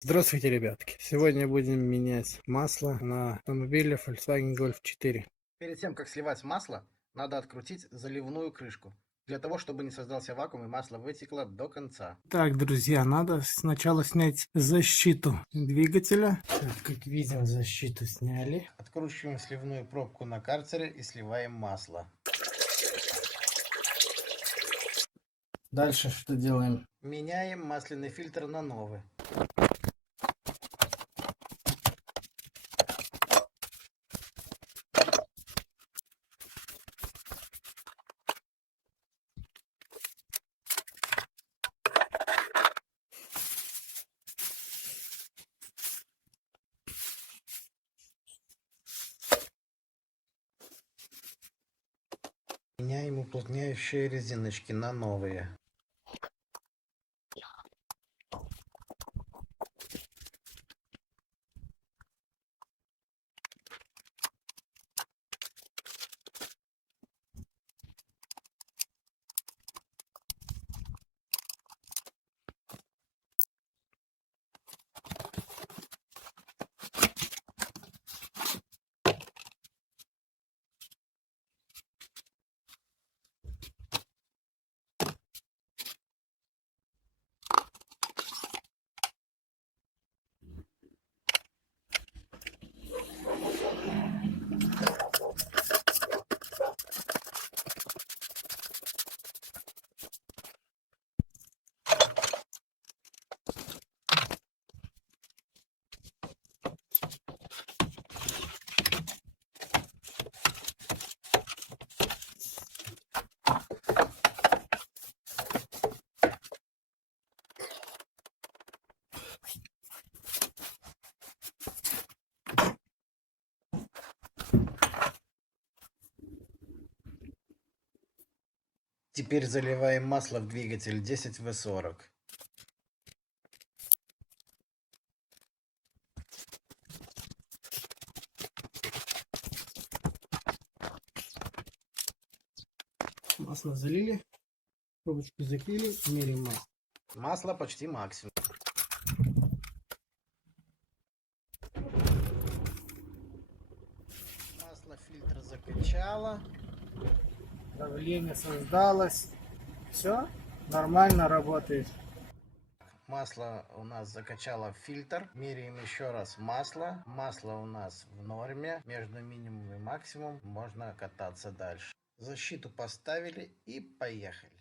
Здравствуйте, ребятки! Сегодня будем менять масло на автомобиле Volkswagen Golf 4. Перед тем, как сливать масло, надо открутить заливную крышку, для того, чтобы не создался вакуум и масло вытекло до конца. Так, друзья, надо сначала снять защиту двигателя. Так, как видим, защиту сняли. Откручиваем сливную пробку на карцере и сливаем масло. Дальше что делаем? Меняем масляный фильтр на новый. Меняем уплотняющие резиночки на новые. Теперь заливаем масло в двигатель 10В40. Масло залили, трубочку закрыли, меряем масло. Масло почти максимум. Масло фильтра закачало. Давление создалось. Все нормально работает. Масло у нас закачало в фильтр. Меряем еще раз масло. Масло у нас в норме. Между минимум и максимум можно кататься дальше. Защиту поставили и поехали.